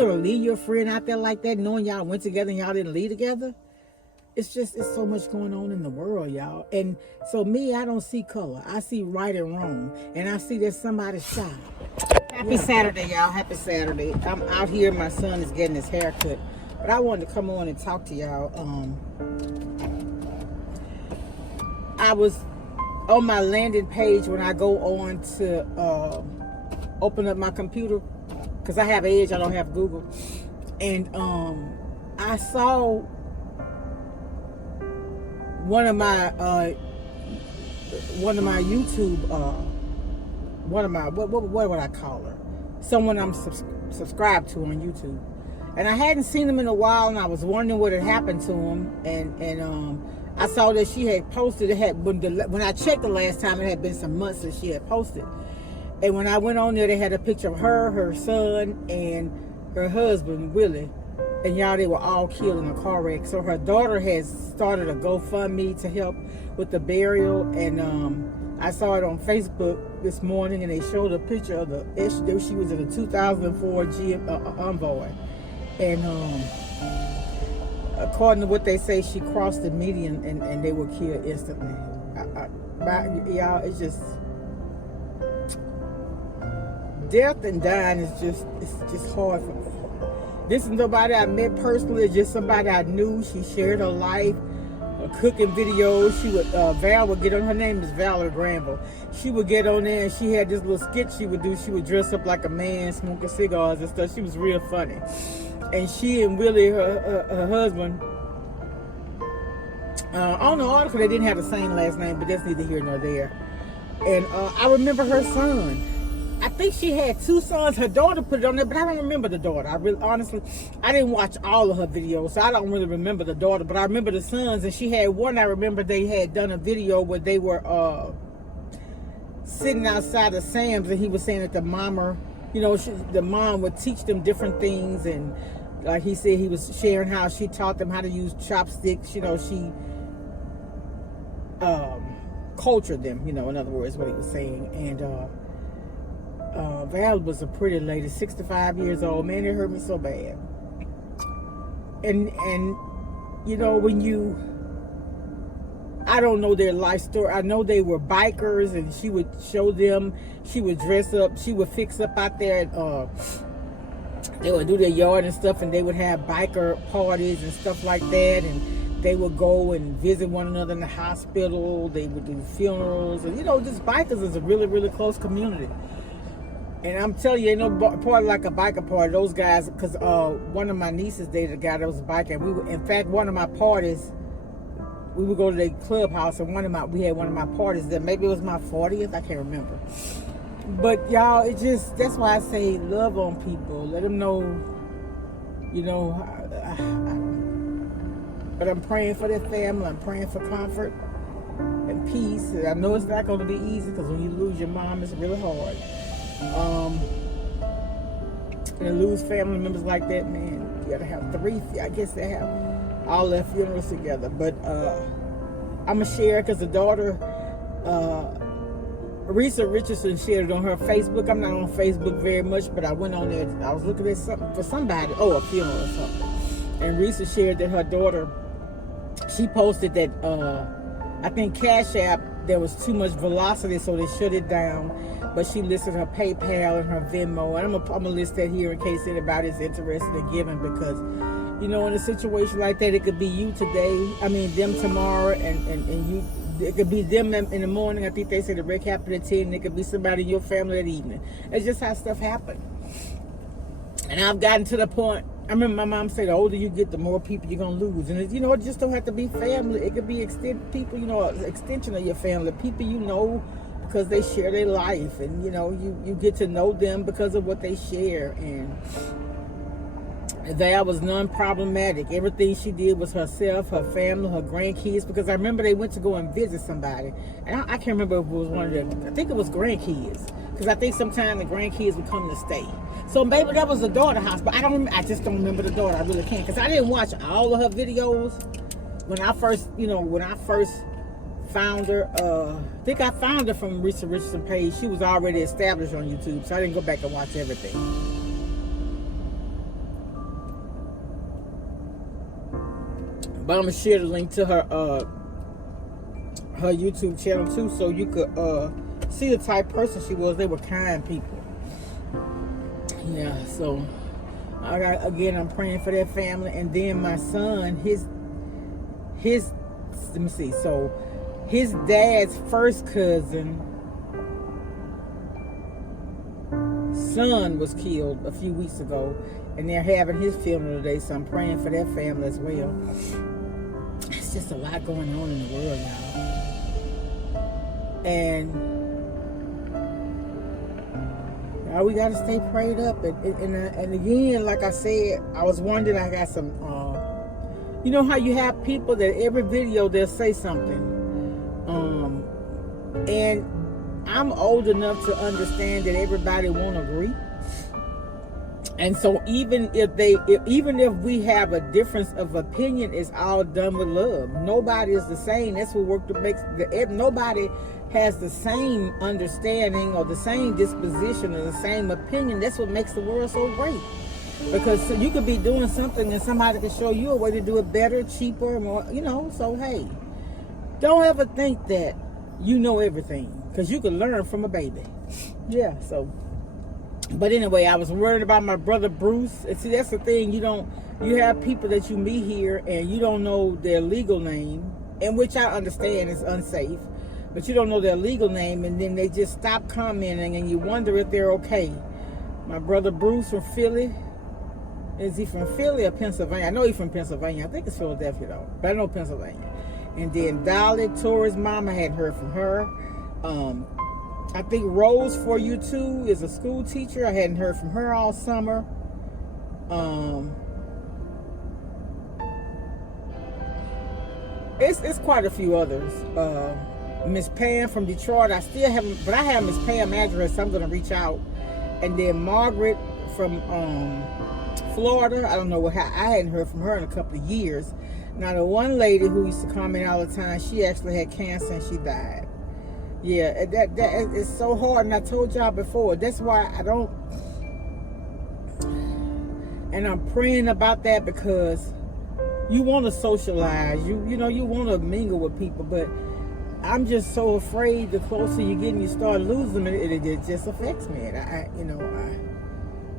Or leave your friend out there like that, knowing y'all went together and y'all didn't leave together. It's so much going on in the world, y'all. And so me, I don't see color. I see right and wrong, and I see that somebody's child. Happy Saturday, y'all. Happy Saturday. I'm out here. My son is getting his hair cut, but I wanted to come on and talk to y'all. I was on my landing page when I go on to open up my computer, because I have Edge, I don't have Google, and I saw one of my YouTube, what would I call her? Someone I'm subscribed to on YouTube, and I hadn't seen him in a while, and I was wondering what had happened to him, and I saw that she had posted. It had when I checked the last time, it had been some months since she had posted. And when I went on there, they had a picture of her, her son, and her husband, Willie. And y'all, they were all killed in a car wreck. So her daughter has started a GoFundMe to help with the burial. And I saw it on Facebook this morning, and they showed a picture of she was in a 2004 Envoy. And according to what they say, she crossed the median and they were killed instantly. Y'all, it's just... death and dying is just hard for me. This is nobody I met personally, just somebody I knew. She shared her life, cooking videos. She would Val would get on. Her name is Valerie Granville. She would get on there, and she had this little skit she would do. She would dress up like a man, smoking cigars and stuff. She was real funny. And she and Willie, her husband, on the article they didn't have the same last name, but that's neither here nor there. And I remember her son. I think she had two sons. Her daughter put it on there, but I don't remember the daughter. I really, honestly, I didn't watch all of her videos, so I don't really remember the daughter, but I remember the sons. And she had one, I remember they had done a video where they were sitting outside of Sam's, and he was saying that the mama, the mom would teach them different things. And like he said, he was sharing how she taught them how to use chopsticks. She cultured them, in other words, what he was saying. And Val was a pretty lady, 65 years old. Man, it hurt me so bad. And when I don't know their life story. I know they were bikers, and she would show them. She would dress up. She would fix up out there. They would do their yard and stuff, and they would have biker parties and stuff like that. And they would go and visit one another in the hospital. They would do funerals. And, just bikers is a really, really close community. And I'm telling you, ain't no party like a biker party. Those guys, because one of my nieces dated a guy that was a biker. And in fact, one of my parties, we would go to the clubhouse, and we had one of my parties there. Maybe it was my 40th, I can't remember. But y'all, that's why I say love on people. Let them know, but I'm praying for their family. I'm praying for comfort and peace. And I know it's not going to be easy, because when you lose your mom, it's really hard. And to lose family members like that, man, you gotta have three. I guess they have all their funerals together. But I'm gonna share, because the daughter, Risa Richardson, shared it on her Facebook. I'm not on Facebook very much, but I went on there. I was looking at something for somebody. Oh, a funeral or something. And Risa shared that her daughter, she posted that I think Cash App, there was too much velocity, so they shut it down. But she listed her PayPal and her Venmo, and I'm gonna list that here in case anybody's interested in giving, because in a situation like that, it could be you today, them tomorrow, and you, it could be them in the morning. I think they said the wreck happened at 10, and it could be somebody in your family that evening. It's just how stuff happens. And I've gotten to the point, I remember my mom said, the older you get, the more people you're gonna lose. And it just don't have to be family. It could be extension of your family, people because they share their life, and you get to know them because of what they share. And Val was non-problematic. Everything she did was herself, her family, her grandkids, because I remember they went to go and visit somebody, and I can't remember if it was one of them. I think it was grandkids, because I think sometimes the grandkids would come to stay. So maybe that was the daughter house, but I just don't remember the daughter. I really can't, because I didn't watch all of her videos when I first found her. I think I found her from Risa Richardson page. She was already established on YouTube, so I didn't go back and watch everything. But I'm gonna share the link to her YouTube channel too, so you could see the type of person she was. They were kind people. Yeah, so I'm praying for that family. And then my son, his let me see, so his dad's first cousin son was killed a few weeks ago, and they're having his funeral today, so I'm praying for that family as well. It's just a lot going on in the world now, and we got to stay prayed up. And again, like I said, I was wondering, I got some you know how you have people that every video they'll say something, and I'm old enough to understand that everybody won't agree. And so even if we have a difference of opinion, it's all done with love. Nobody is the same. That's what work that makes nobody has the same understanding or the same disposition or the same opinion. That's what makes the world so great. Because you could be doing something and somebody can show you a way to do it better, cheaper, more, so hey, don't ever think that you know everything, because you can learn from a baby. Yeah, so, but anyway, I was worried about my brother Bruce. And see, that's the thing, you have people that you meet here and you don't know their legal name, and which I understand is unsafe, but you don't know their legal name, and then they just stop commenting and you wonder if they're okay. My brother Bruce from Philly. Is he from Philly or Pennsylvania? I know he's from Pennsylvania. I think it's Philadelphia though, but I know Pennsylvania. And then Dolly, Tori's mom, I hadn't heard from her. I think Rose for you too is a school teacher. I hadn't heard from her all summer. It's quite a few others. Miss Pam from Detroit, I still haven't, but I have Miss Pam address, so I'm gonna reach out. And then Margaret from Florida, I don't know I hadn't heard from her in a couple of years. Now the one lady who used to comment all the time, she actually had cancer and she died. Yeah, that is so hard, and I told y'all before, that's why I don't, and I'm praying about that, because you want to socialize, you want to mingle with people, but I'm just so afraid the closer you get and you start losing it just affects me. And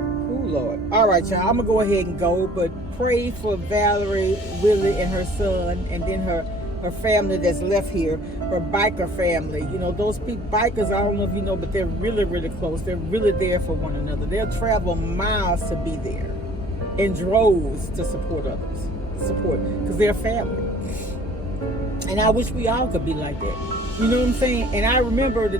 oh Lord. All right, y'all, I'm gonna go ahead and go, but pray for Valerie, Willie, and her son, and then her family that's left here, her biker family. Those people, bikers, I don't know if you know, but they're really, really close. They're really there for one another. They'll travel miles to be there in droves to support others, because they're family. And I wish we all could be like that. You know what I'm saying? And I remember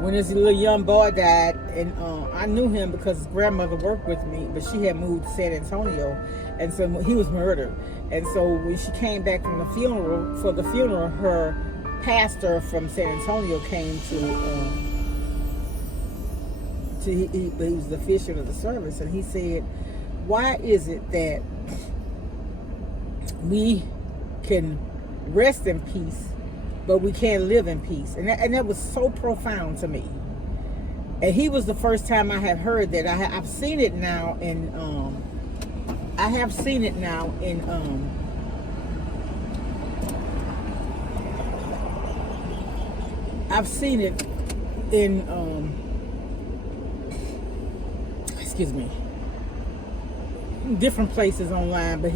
when this little young boy died, and I knew him because his grandmother worked with me, but she had moved to San Antonio, and so he was murdered. And so when she came back from the funeral, her pastor from San Antonio came he was the official of the service, and he said, why is it that we can rest in peace, but we can't live in peace? And that was so profound to me. And he was the first time I had heard that. I've seen it now in different places online, but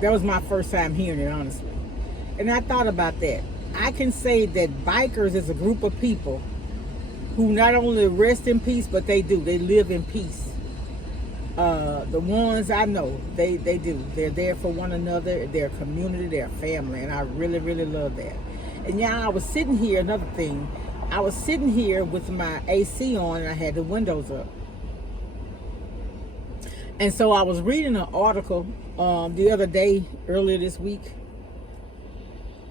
that was my first time hearing it, honestly. And I thought about that. I can say that bikers is a group of people who not only rest in peace, but they live in peace. The ones I know, they do. They're there for one another, their community, their family, and I really, really love that. And yeah, I was sitting here, another thing, I was sitting here with my AC on, and I had the windows up. And so I was reading an article the other day, earlier this week,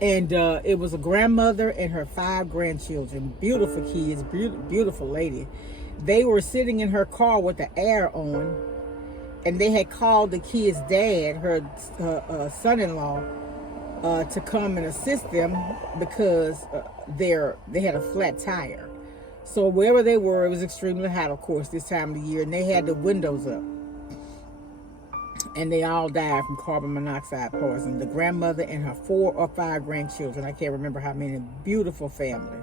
and it was a grandmother and her 5 grandchildren, beautiful kids, beautiful lady. They were sitting in her car with the air on, and they had called the kid's dad, her son-in-law, to come and assist them because they had a flat tire. So wherever they were, it was extremely hot, of course, this time of the year, and they had the windows up. and they all died from carbon monoxide poisoning. The grandmother and her 4 or 5 grandchildren, I can't remember how many, beautiful family.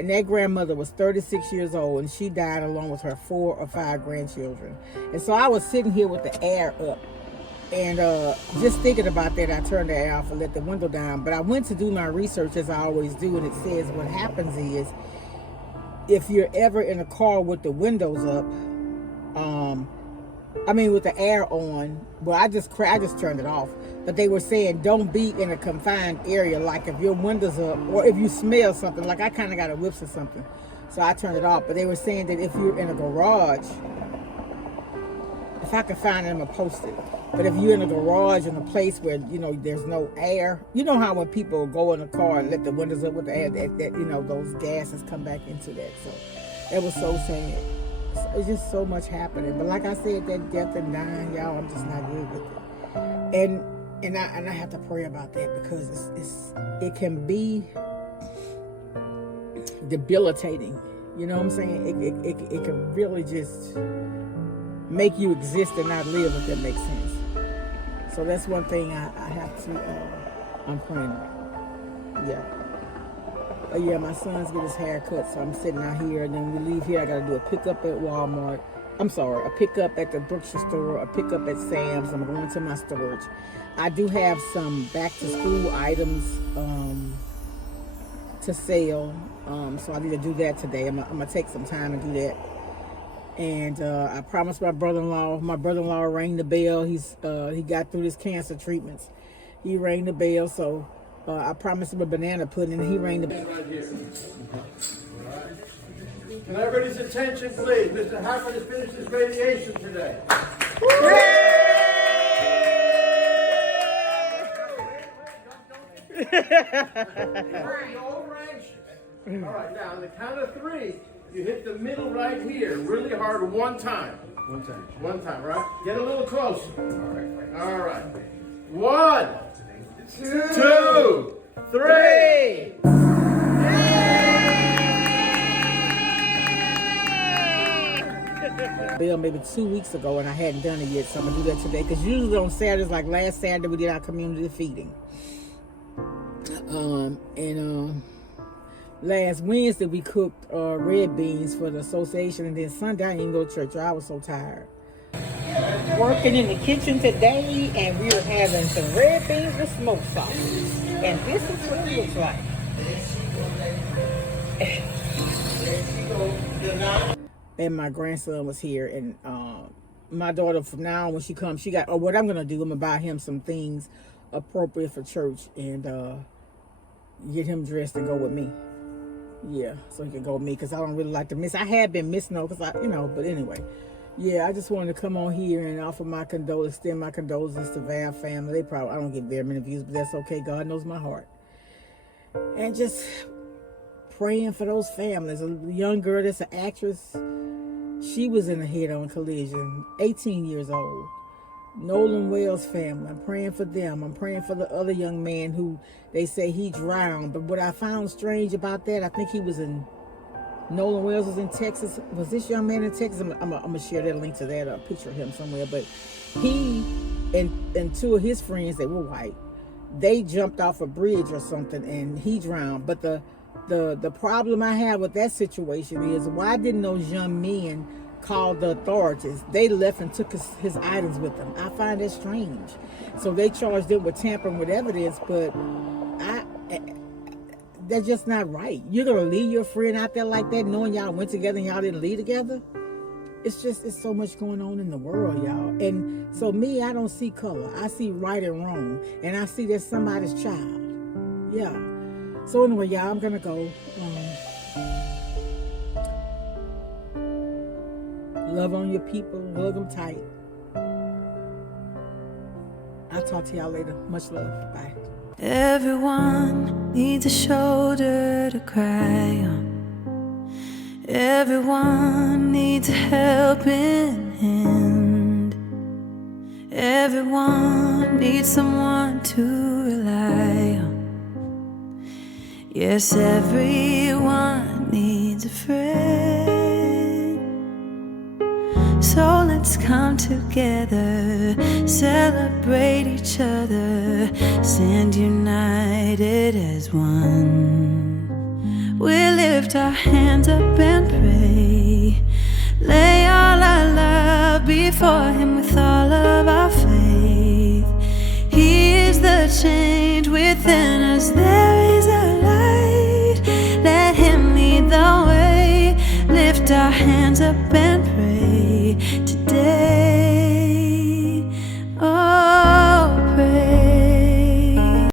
And that grandmother was 36 years old, and she died along with her 4 or 5 grandchildren. And so I was sitting here with the air up, and just thinking about that, I turned the air off and let the window down. But I went to do my research, as I always do, and it says what happens is, if you're ever in a car with the windows up, with the air on, well, I just turned it off. But they were saying don't be in a confined area, like if your windows up, or if you smell something, like I kind of got a whiff or something, so I turned it off. But they were saying that if you're in a garage, if I can find it, I'm gonna post it. But if you're in a garage in a place where, there's no air, you know how when people go in a car and let the windows up with the air, that those gases come back into that. So that was so sad. It's just so much happening. But like I said, that death and dying, y'all, I'm just not good with it. And I have to pray about that, because it can be debilitating. You know what I'm saying? It can really just make you exist and not live, if that makes sense. So that's one thing I have to, I'm praying about. Yeah. But yeah, my son's get his hair cut, so I'm sitting out here, and then we leave here. I got to do a pickup at Walmart. I'm sorry, a pickup at the Brookshire store, a pickup at Sam's. I'm going to my storage. I do have some back-to-school items to sell, so I need to do that today. I'm going to take some time and do that. And I promised my brother-in-law. My brother-in-law rang the bell. He got through his cancer treatments. He rang the bell, so I promised him a banana pudding, and he rang the bell. Right here. Can everybody's attention, please? Mr. Hackman has finished his radiation today. You're over anxious. All right, now on the count of 3, you hit the middle right here, really hard, one time. One time, right? Get a little closer. All right. 1, 2, 3. Bill maybe 2 weeks ago, and I hadn't done it yet, so I'm gonna do that today. Because usually on Saturdays, like last Saturday, we did our community feeding. Last Wednesday we cooked red beans for the association, and then Sunday I didn't go to church. I was so tired. Working in the kitchen today, and we were having some red beans with smoked sauce, and this is what it looks like. And my grandson was here, and my daughter, from now on, when she comes, what I'm gonna do, I'm gonna buy him some things appropriate for church, and get him dressed and go with me. Yeah, so he can go with me, because I don't really like to miss. I had been missing though, because but anyway. Yeah, I just wanted to come on here and offer extend my condolences to Val family. I don't get very many views, but that's okay. God knows my heart. And just praying for those families. A young girl that's an actress, she was in a head-on collision, 18 years old. Nolan Wells family, I'm praying for them. I'm praying for the other young man who they say he drowned. But what I found strange about that, I think Nolan Wells was in Texas. Was this young man in Texas? I'm gonna share that link to that, picture of him somewhere. But he and 2 of his friends that were white, they jumped off a bridge or something, and he drowned. But the problem I have with that situation is, why didn't those young men call the authorities? They left and took his items with them. I find that strange. So they charged them with tampering with evidence, but that's just not right. You're gonna leave your friend out there like that, knowing y'all went together and y'all didn't leave together? It's so much going on in the world, y'all. And so me, I don't see color. I see right and wrong, and I see that's somebody's child. Yeah. So anyway, y'all, I'm gonna go. Love on your people, hug them tight. I'll talk to y'all later. Much love. Bye. Everyone needs a shoulder to cry on. Everyone needs a helping hand. Everyone needs someone to rely on. Yes, everyone needs a friend. So let's come together, celebrate each other, stand united as one. We lift our hands up and pray, lay all our love before Him with all of our faith. He is the change within us.